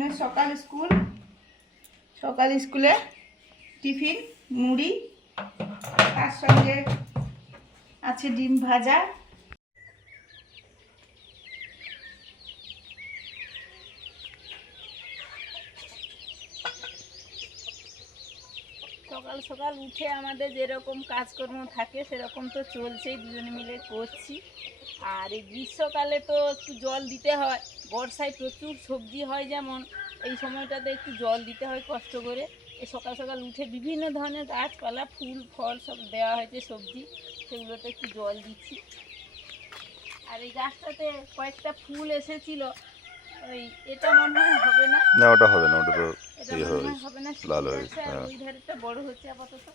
মুনের সকাল স্কুল। সকাল স্কুলে টিফিন, মুড়ি, তার সঙ্গে আছে ডিম ভাজা। সকাল সকাল উঠে আমাদের যেরকম কাজকর্ম থাকে, সেরকম তো চলছেই, দুজনে মিলে করছি। আর এই গ্রীষ্মকালে তো একটু জল দিতে হয়। বর্ষায় প্রচুর সবজি হয় যেমন এই সময়টাতে একটু জল দিতে হয় কষ্ট করে। সকাল সকাল উঠে বিভিন্ন ধরনের গাছপালা ফুল ফল সব দেওয়া হয়েছে সবজি। সেগুলোতে একটু জল দিচ্ছি। আর এই গাছটাতে কয়েকটা ফুল এসেছিল। ওই এটা মনে হয় হবে না। না ওটা হবে না ওটা তো ইয়ে হবে না। লাল হয়ে হ্যাঁ। ওই ধারেটা বড় হচ্ছে আপাতত।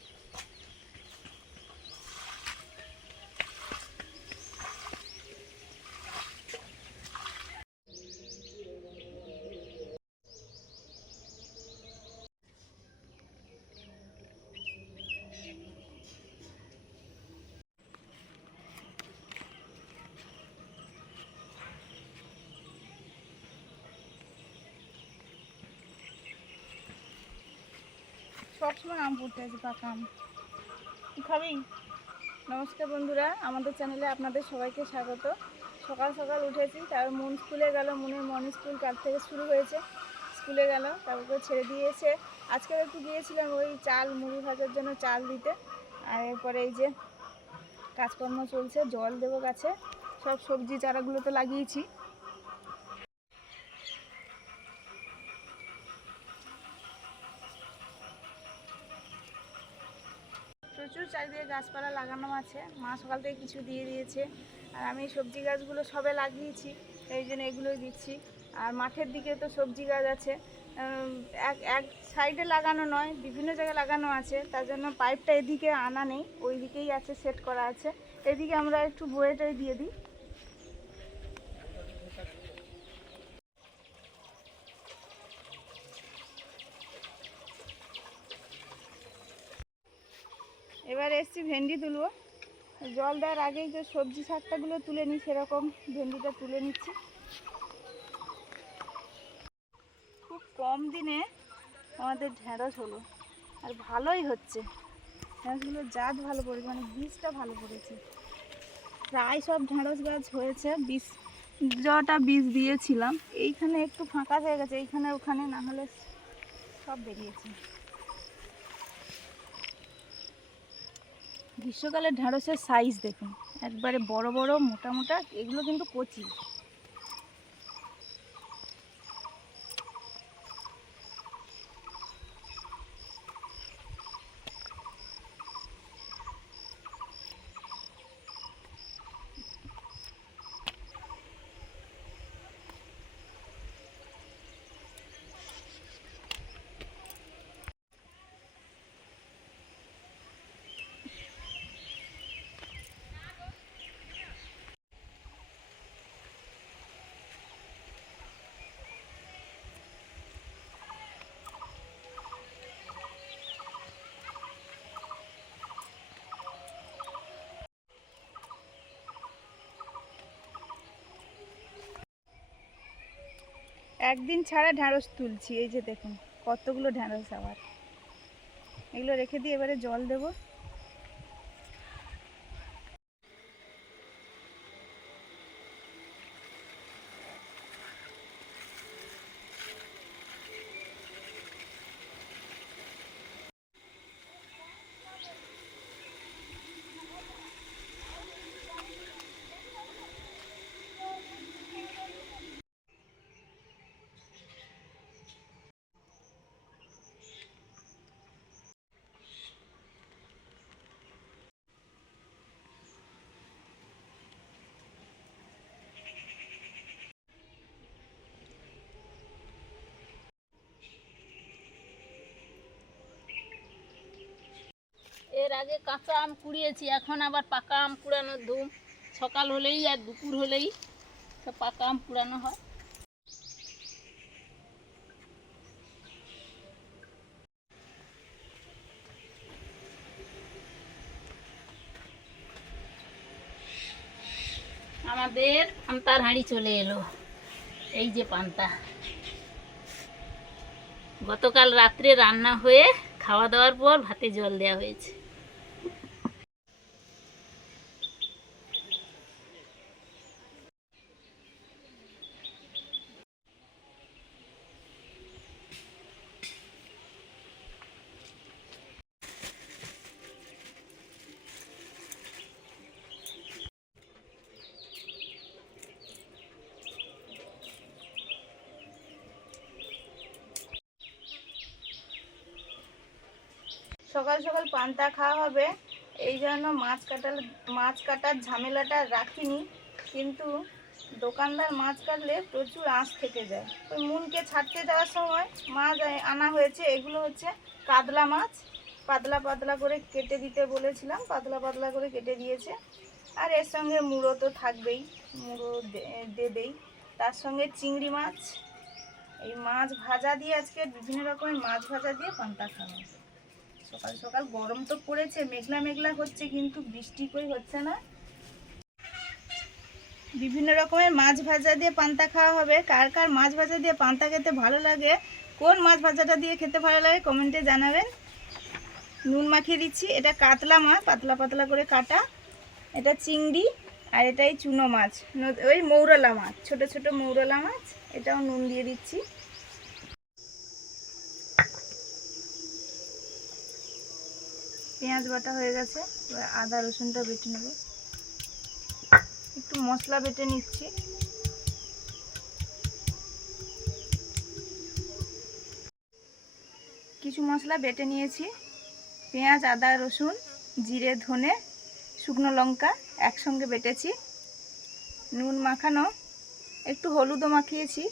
সবসময় আম পড়তে আছে পাকা আম। খাবি? নমস্কার বন্ধুরা, আমাদের চ্যানেলে আপনাদের সবাইকে স্বাগত। সকাল সকাল উঠেছি, তারপর মন স্কুলে গেল, মনের মন স্কুল কাল থেকে শুরু হয়েছে। স্কুলে গেল, তারপর ছেড়ে দিয়েছে আজকে একটু গিয়েছিলাম ওই চাল, মুড়ি ভাজার জন্য চাল দিতে। আর এরপরে এই যে কাজকর্ম চলছে, জল দেবো গাছে। সব সবজি চারাগুলো তো লাগিয়েছি প্রচুর চারিদিকে গাছপালা লাগানো আছে। মা সকাল থেকে কিছু দিয়ে দিয়েছে। আর আমি সবজি গাছগুলো সবে লাগিয়েছি এই জন্য এগুলোই দিচ্ছি। আর মাঠের দিকে তো সবজি গাছ আছে। এক এক সাইডে লাগানো নয়, বিভিন্ন জায়গায় লাগানো আছে। তার জন্য পাইপটা এদিকে আনা নেই ওই দিকেই আছে সেট করা আছে। এদিকে আমরা একটু বয়েটাই দিয়ে দিই এবার এসছি ভেন্ডি তুলবো। জল দেওয়ার আগেই যে সবজি শাকটাগুলো তুলে নিই, সেরকম ভেন্ডিটা তুলে নিচ্ছি। খুব কম দিনে আমাদের ঢেঁড়স হলো, আর ভালোই হচ্ছে। ঢেঁড়সগুলোর জাত ভালো পড়েছে মানে বীজটা ভালো পড়েছে। প্রায় সব ঢেঁড়স গাছ হয়েছে, বীজ, যটা বীজ দিয়েছিলাম। এইখানে একটু ফাঁকা হয়ে গেছে, এইখানে ওখানে না হলে সব বেরিয়েছে। গ্রীষ্মকালে ঢেঁড়সের সাইজ দেখুন। একবারে বড় বড় মোটা মোটা এগুলো কিন্তু কচি। একদিন ছাড়া ঢ্যাঁড়স তুলছি, এই যে দেখুন, কতগুলো ঢ্যাঁড়স আবার। এগুলো রেখে দিয়ে এবারে জল দেবো। আগে কাঁচা আম কুড়িয়েছি, এখন আবার পাকা আম কুড়ানোর ধুম। সকাল হলেই আর দুপুর হলেই পাকা আম কুড়ানো হয়। আমাদের পান্তার হাঁড়ি চলে এলো। এই যে পান্তা। গতকাল রাত্রে রান্না হয়ে খাওয়া দাওয়ার পর ভাতে জল দেওয়া হয়েছে। সকাল সকাল পান্তা খাওয়া হবে। এই জন্য মাছ কাটার মাছ কাটার ঝামেলাটা রাখিনি। কিন্তু দোকানদার মাছ কাটলে প্রচুর আঁশ থেকে যায়। ওই মুনকে ছাড়তে যাওয়ার সময় মাছ আনা হয়েছে। এগুলো হচ্ছে কাতলা মাছ। পাতলা পাতলা করে কেটে দিতে বলেছিলাম। পাতলা পাতলা করে কেটে দিয়েছে। আর এর সঙ্গে মুড়ো তো থাকবেই। মুড়ো দেবেই। তার সঙ্গে চিংড়ি মাছ। এই মাছ ভাজা দিয়ে আজকে বিভিন্ন রকমের মাছ ভাজা দিয়ে পান্তা খাওয়া। সকাল। সকাল গরম তো পড়েছে, মেঘলা মেঘলা হচ্ছে, কিন্তু বৃষ্টি হচ্ছে না। বিভিন্ন রকমের মাছ ভাজা দিয়ে পান্তা খাওয়া হবে। কার কার মাছ ভাজা দিয়ে পান্তা খেতে ভালো লাগে, কোন মাছ ভাজাটা দিয়ে খেতে ভালো লাগে কমেন্টে জানাবেন। নুন মাখিয়ে দিচ্ছি, এটা কাতলা মাছ, পাতলা পাতলা করে কাটা। এটা চিংড়ি আর এটাই চুনো মাছ, ওই মৌরলা মাছ, ছোট ছোট মৌরলা মাছ, এটাও নুন দিয়ে দিচ্ছি। পেঁয়াজ বাটা হয়ে গেছে, এবার আদা রসুনটা বেটে নেব। একটু মশলা বেটে নিচ্ছি। কিছু মশলা বেটে নিয়েছি। পেঁয়াজ, আদা, রসুন, জিরে, ধনে, শুকনো লঙ্কা একসঙ্গে বেটেছি। নুন মাখানো, একটু হলুদও মাখিয়েছি,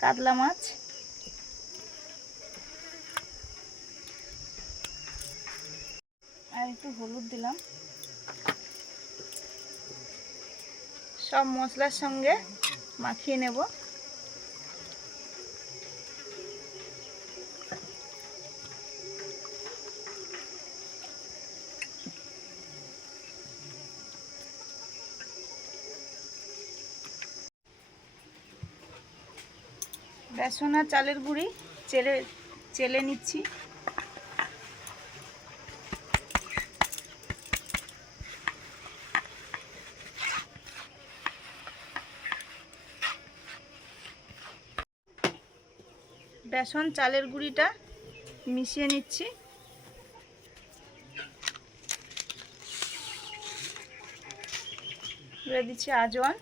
কাতলা মাছ। একটু হলুদ দিলাম। সব মশলার সঙ্গে মাখিয়ে নেব। বেসন আর চালের গুঁড়ি চেলে চেলে নিচ্ছি। বেসন চালের গুঁড়িটা মিশিয়ে নিচ্ছি। এবারে দিচ্ছি আজওয়ান।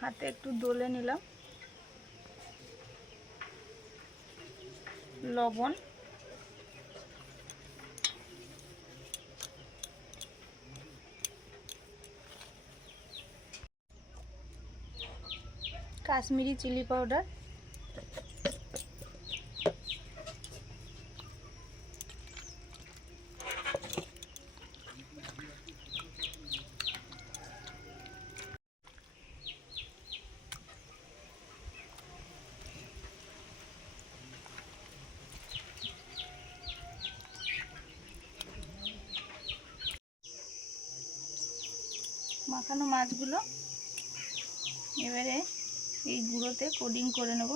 হাতে একটু দলে নিলাম। লবণ। Kashmiri chilli powder. মাখানো মাছগুলো এবারে এই গুঁড়োতে কোডিং করে নেব।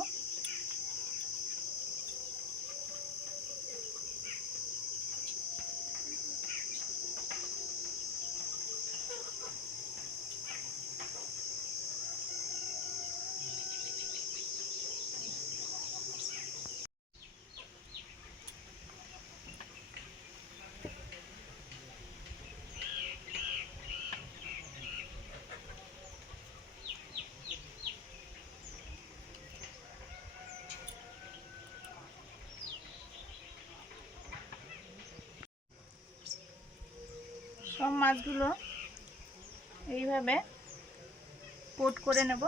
সব মাছগুলো এইভাবে কোট করে নেব।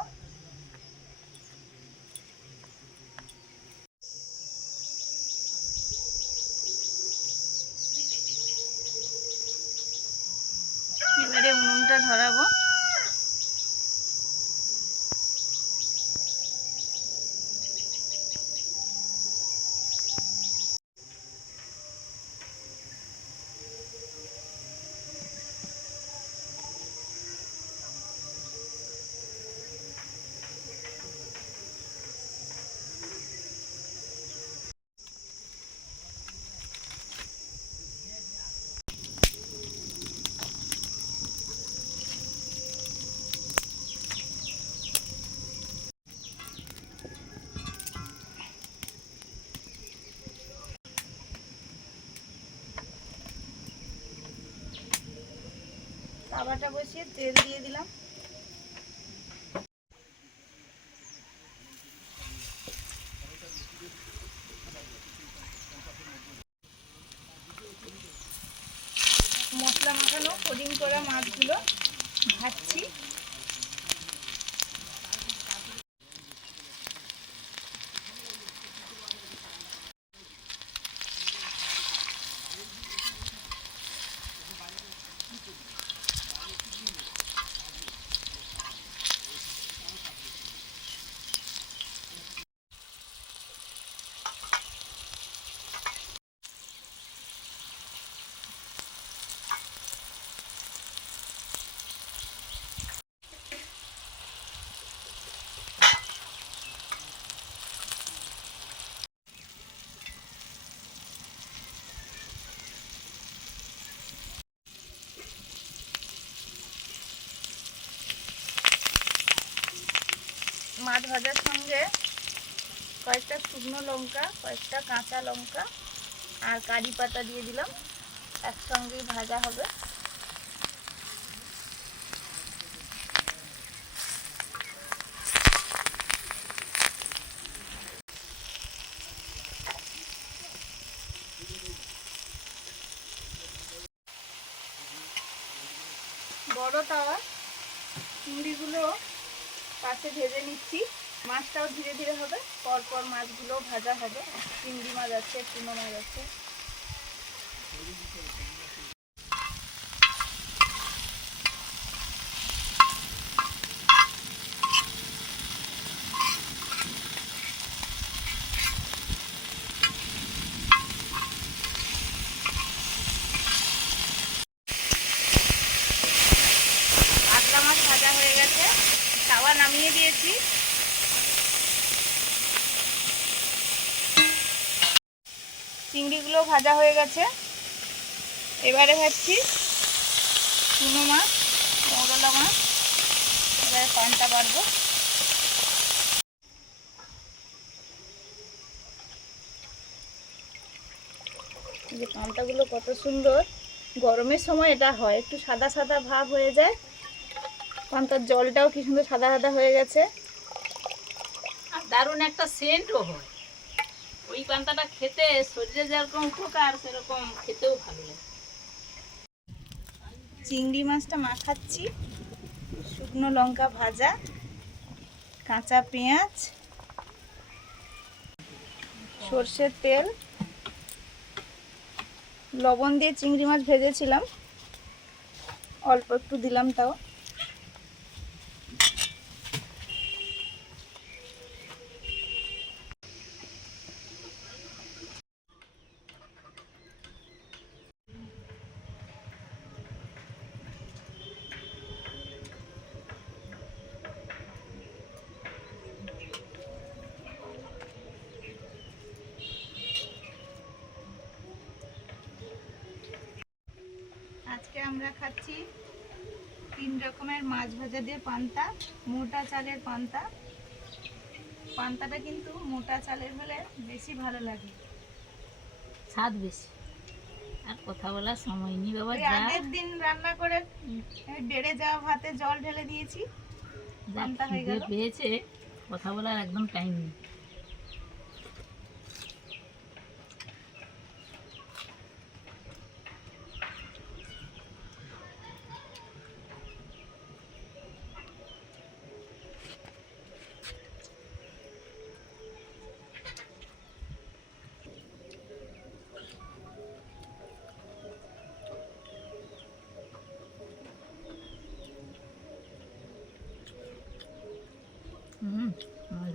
তাওয়াটা বসিয়ে তেল দিয়ে দিলাম মশলা মাখানো কোডিং করা মাছগুলো ভাজছি মাছ ভাজার সঙ্গে কয়েকটা শুকনো লঙ্কা, কয়েকটা কাঁচা লঙ্কা আর কারি পাতা দিয়ে দিলাম। একসঙ্গেই ভাজা হবে। বড় তাওয়া চিংড়িগুলো পাশে ভেজে নিচ্ছি। মাছটাও ধীরে ধীরে হবে। পরপর মাছগুলো ভাজা হবে। চিংড়ি মাছ আছে চুনো মাছ আছে পাতলা মাছ ভাজা হয়ে গেছে তাওয়া নামিয়ে দিয়েছি চিংড়িগুলো ভাজা হয়ে গেছে। এবারে ভাবছি চুনো মাছ মৌরলা মাছ, এবারে পানটা বাড়বো যে পান্তাগুলো কত সুন্দর, গরমের সময় এটা হয়, একটু সাদা সাদা ভাব হয়ে যায়। পান্তার জলটাও কি সুন্দর সাদা সাদা হয়ে গেছে। আর দারুণ একটা সেন্টও হয়। ওই পান্তাটা খেতে শরীরে যেরকম উপকার, সেরকম খেতেও ভালো লাগে। চিংড়ি মাছটা মাখাচ্ছি। শুকনো লঙ্কা ভাজা, কাঁচা পেঁয়াজ, সর্ষের তেল, লবণ দিয়ে চিংড়ি মাছ ভেজেছিলাম। অল্প একটু দিলাম তাও আজকে আমরা খাচ্ছি তিন রকমের মাছ ভাজা দিয়ে পান্তা মোটা চালের পান্তা। পান্তাটা কিন্তু মোটা চালের হলে বেশি ভালো লাগে। স্বাদ বেশি। আর কথা বলার সময় নেই বাবা আগের দিন রান্না করে বেড়ে যাওয়া ভাতে জল ঢেলে দিয়েছি। পান্তা হয়ে গেল। পেয়েছে কথা বলার একদম টাইম নেই।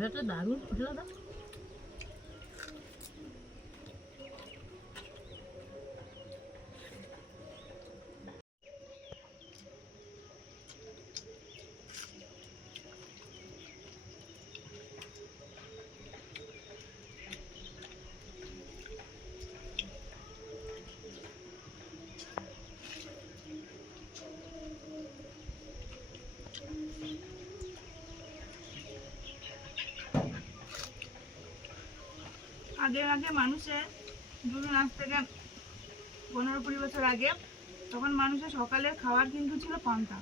মাছটা দারুণ ফুটলো আগে আগে মানুষের ধরুন আজ থেকে পনেরো কুড়ি বছর আগে তখন মানুষের সকালের খাবার কিন্তু ছিল পান্তা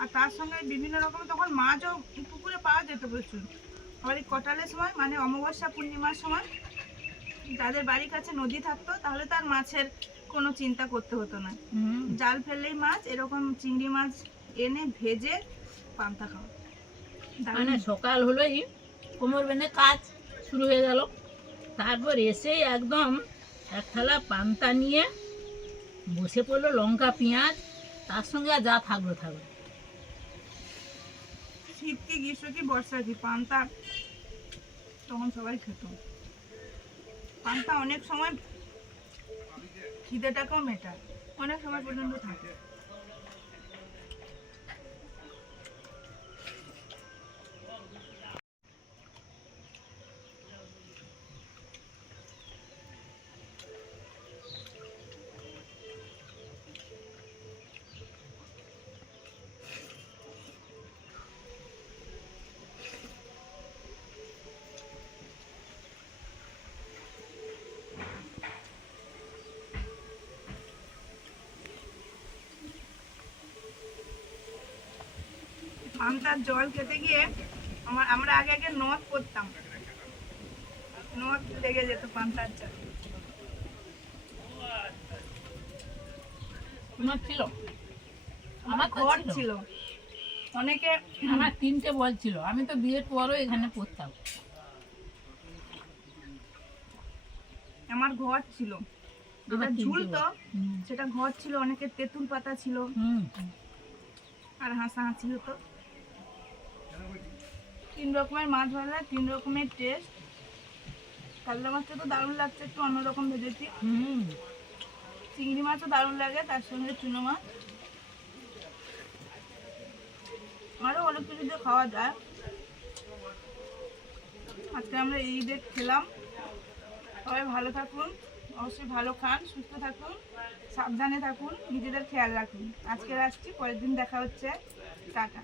আর তার সঙ্গে বিভিন্ন রকম তখন মাছও পুকুরে পাওয়া যেত প্রচুর। আবার এই কটালের সময় মানে অমাবস্যা পূর্ণিমার সময় যাদের বাড়ির কাছে নদী থাকতো তাহলে তার মাছের কোনো চিন্তা করতে হতো না। জাল ফেললেই মাছ এরকম চিংড়ি মাছ এনে ভেজে পান্তা খাওয়া। মানে সকাল হলেই কোমর বেঁধে কাজ শুরু হয়ে গেল। তারপর এসেই একদম এক থালা পান্তা নিয়ে বসে পড়ল লঙ্কা, পেঁয়াজ, তার সঙ্গে আর যা থাকল থাকল। শীত কি গ্রীষ্ম কি বর্ষা কি পান্তা তখন সবাই খেত। পান্তা অনেক সময় খিদেটাকেও মেটায়, অনেক সময় পর্যন্ত থাকে। পান্তার জল খেতে গিয়ে আমার আমরা আগে আগে নথ করতাম। নথ লেগে যেত পান্তার জল। ছিল? আমার ঘর ছিল। অনেকে আমার তিনটে বল ছিল। আমি তো বিয়ের পরও এখানে পড়তাম। আমার ঘর ছিল। যেটা ঝুলতো সেটা ঘর ছিল। অনেকের তেঁতুল পাতা ছিল। আর হাসাহাসি হতো। তিন রকমের মাছ ভাজা তিন রকমের টেস্ট কাতলা মাছটা তো দারুণ লাগছে একটু অন্যরকম ভেজেছি। হুম। চিংড়ি মাছও দারুণ লাগে তার সঙ্গে চুনো মাছ। আরও অনেক কিছু দিয়ে খাওয়া যায়। আজকে আমরা এই ঈদে খেলাম। সবাই ভালো থাকুন অবশ্যই ভালো খান সুস্থ থাকুন সাবধানে থাকুন নিজেদের খেয়াল রাখুন। আজকে আসছি পরের দিন দেখা হচ্ছে। টাটা।